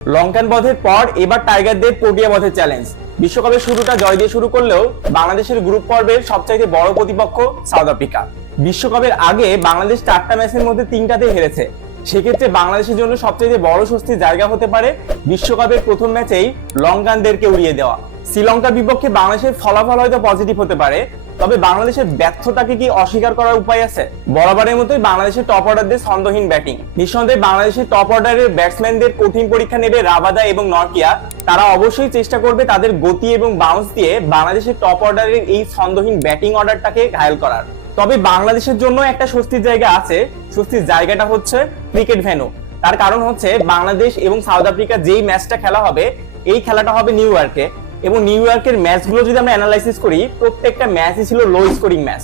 লঙ্কান বধের পর এবার টাইগারদের প্রোটিয়া বধের চ্যালেঞ্জ বিশ্বকাপের শুরুটা জয় দিয়ে শুরু করলেও বাংলাদেশের গ্রুপ পর্বের সবচাইতে বড় প্রতিপক্ষ সাউথ আফ্রিকা। বিশ্বকাপের আগে বাংলাদেশ চারটা ম্যাচের মধ্যে তিনটাতে হেরেছে। সেক্ষেত্রে বাংলাদেশের জন্য সবচেয়ে বড় স্বস্তির জায়গা হতে পারে বিশ্বকাপের প্রথম ম্যাচেই লঙ্কানদেরকে উড়িয়ে দেওয়া। শ্রীলঙ্কার বিপক্ষে বাংলাদেশের ফলাফল হয়তো পজিটিভ হতে পারে তবে বাংলাদেশের ব্যর্থতাকে কি অস্বীকার করার উপায় আছে? বরাবরের মতোই বাংলাদেশের টপ অর্ডারদের ছন্দহীন ব্যাটিং নিঃসন্দেহে বাংলাদেশের টপ অর্ডারের ব্যাটসম্যানদের কঠিন পরীক্ষা নেবে রাবাদা এবং নরকিয়া। তারা অবশ্যই চেষ্টা করবে তাদের গতি এবং বাউন্স দিয়ে বাংলাদেশের টপ অর্ডারের এই ছন্দহীন ব্যাটিং অর্ডারটাকে ঘায়ল করার। তবে বাংলাদেশের জন্য একটা স্বস্তির জায়গা আছে। স্বস্তির জায়গাটা হচ্ছে ক্রিকেট ভেনু তার কারণ হচ্ছে বাংলাদেশ এবং সাউথ আফ্রিকা যেই ম্যাচটা খেলা হবে, এই খেলাটা হবে নিউ ইয়র্কে। এবং নিউ ইয়র্কের ম্যাচগুলো যদি আমরা অ্যানালাইসিস করি, প্রত্যেকটা ম্যাচই ছিল লো স্কোরিং ম্যাচ।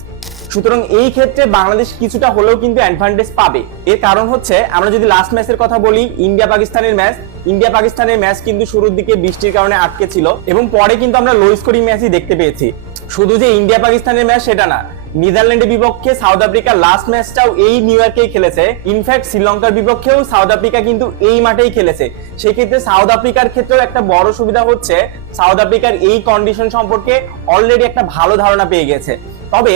সুতরাং এই ক্ষেত্রে বাংলাদেশ কিছুটা হলেও কিন্তু অ্যাডভান্টেজ পাবে। এর কারণ হচ্ছে, আমরা যদি লাস্ট ম্যাচের কথা বলি ইন্ডিয়া পাকিস্তানের ম্যাচ ইন্ডিয়া পাকিস্তানের ম্যাচ কিন্তু শুরুর দিকে বৃষ্টির কারণে আটকে ছিল এবং পরে কিন্তু আমরা লো স্কোরিং ম্যাচই দেখতে পেয়েছি। শুধু যে ইন্ডিয়া পাকিস্তানের ম্যাচ, সেটা না। নেদারল্যান্ডের বিপক্ষে সাউথ আফ্রিকা লাস্ট ম্যাচটাও এই নিউ ইয়র্কেই খেলেছে। ইনফ্যাক্ট শ্রীলঙ্কার বিপক্ষেও সাউথ আফ্রিকা কিন্তু এই মাঠেই খেলেছে। সেক্ষেত্রে সাউথ আফ্রিকার ক্ষেত্রেও একটা বড় সুবিধা হচ্ছে, সাউথ আফ্রিকার এই কন্ডিশন সম্পর্কে অলরেডি একটা ভালো ধারণা পেয়ে গেছে। তবে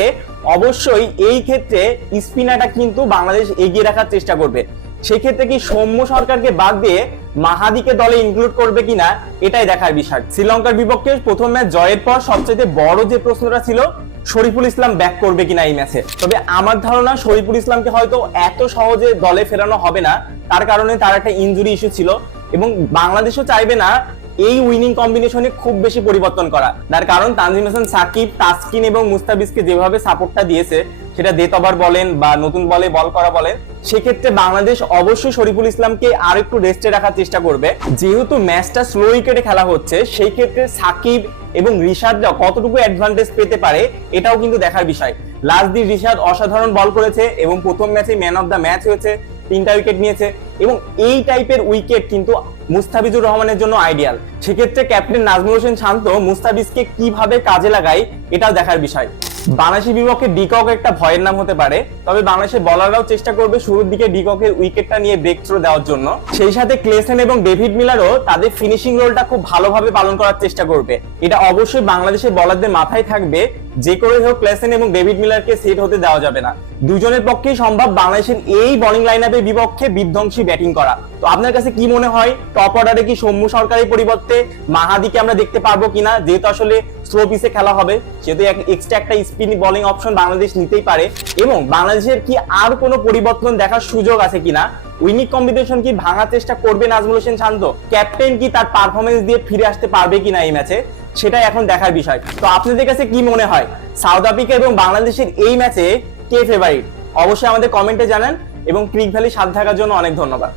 অবশ্যই এই ক্ষেত্রে স্পিনারটা কিন্তু বাংলাদেশ এগিয়ে রাখার চেষ্টা করবে। সেক্ষেত্রে কি সৌম্য সরকারকে বাদ দিয়ে মাহাদিকে দলে ইনক্লুড করবে কিনা, এটাই দেখার বিষয়। শ্রীলঙ্কার বিপক্ষে প্রথম ম্যাচ জয়ের পর সবচেয়ে বড় যে প্রশ্নটা ছিল শরীফুল ইসলাম ব্যাক করবে কিনা এই ম্যাচে তবে আমার ধারণা শরীফুল ইসলামকে হয়তো এত সহজে দলে ফেরানো হবে না। তার কারণে তার একটা ইঞ্জুরি ইস্যু ছিল এবং বাংলাদেশও চাইবে না এই উইনিং কম্বিনেশনে খুব বেশি পরিবর্তন করা। তার কারণ তানজিম হাসান, সাকিব, তাসকিন এবং মুস্তাফিজকে যেভাবে সাপোর্টটা দিয়েছে সেটা ওভার বলেন বা নতুন বলে বল করা বলেন, সেক্ষেত্রে বাংলাদেশ অবশ্যই শরীফুল ইসলামকে আর একটু রেস্টে রাখার চেষ্টা করবে। যেহেতু ম্যাচটা স্লো উইকেটে খেলা হচ্ছে, সেই ক্ষেত্রে সাকিব এবং রিশাদরা কতটুকু অ্যাডভান্টেজ পেতে পারে, এটাও কিন্তু দেখার বিষয়। লাস্ট দিন রিশাদ অসাধারণ বল করেছে এবং প্রথম ম্যাচে ম্যান অফ দ্য ম্যাচ হয়েছে, তিনটা উইকেট নিয়েছে এবং এই টাইপের উইকেট কিন্তু মুস্তাফিজুর রহমানের জন্য আইডিয়াল সেক্ষেত্রে ক্যাপ্টেন নাজমুল হোসেন শান্ত মুস্তাফিজকে কীভাবে কাজে লাগায়, এটাও দেখার বিষয়। বাংলাদেশের বিপক্ষে ডিকক একটা ভয়ের নাম হতে পারে, তবে বাংলাদেশের বলাররাও চেষ্টা করবে শুরুর দিকে ডিককের উইকেটটা নিয়ে ব্রেক থ্রো দেওয়ার জন্য। সেই সাথে ক্লেসেন এবং ডেভিড মিলারও তাদের ফিনিশিং রোলটা খুব ভালোভাবে পালন করার চেষ্টা করবে। এটা অবশ্যই বাংলাদেশের বলারদের মাথায় থাকবে যে করে হোক ক্লেসেন এবং ডেভিড মিলারকে সেট হতে দেওয়া যাবে না। দুজনের পক্ষেই সম্ভব বাংলাদেশের এই বোলিং লাইন আপের বিপক্ষে বিধ্বংসী ব্যাটিং করা। তো আপনার কাছে কি মনে হয় টপ অর্ডারে কি সৌম্য সরকারের পরিবর্তে মাহাদিকে আমরা দেখতে পারব কিনা? যেহেতু আসলে স্লো পিসে খেলা হবে, সেহেতু এক্সট্রা একটা স্পিন বোলিং অপশন বাংলাদেশ নিতেই পারে। এবং বাংলাদেশের কি আর কোনো পরিবর্তন দেখার সুযোগ আছে কিনা? উইনিক কম্বিনেশন কি ভাঙার চেষ্টা করবে নাজমুল হোসেন শান্ত? ক্যাপ্টেন কি তার পারফরমেন্স দিয়ে ফিরে আসতে পারবে কিনা এই ম্যাচে সেটাই এখন দেখার বিষয়। তো আপনাদের কাছে কি মনে হয়? সাউথ আফ্রিকা এবং বাংলাদেশের এই ম্যাচে কে ফেভারিট অবশ্যই আমাদের কমেন্টে জানান এবং ক্রিক ভ্যালি সাথে থাকার জন্য অনেক ধন্যবাদ।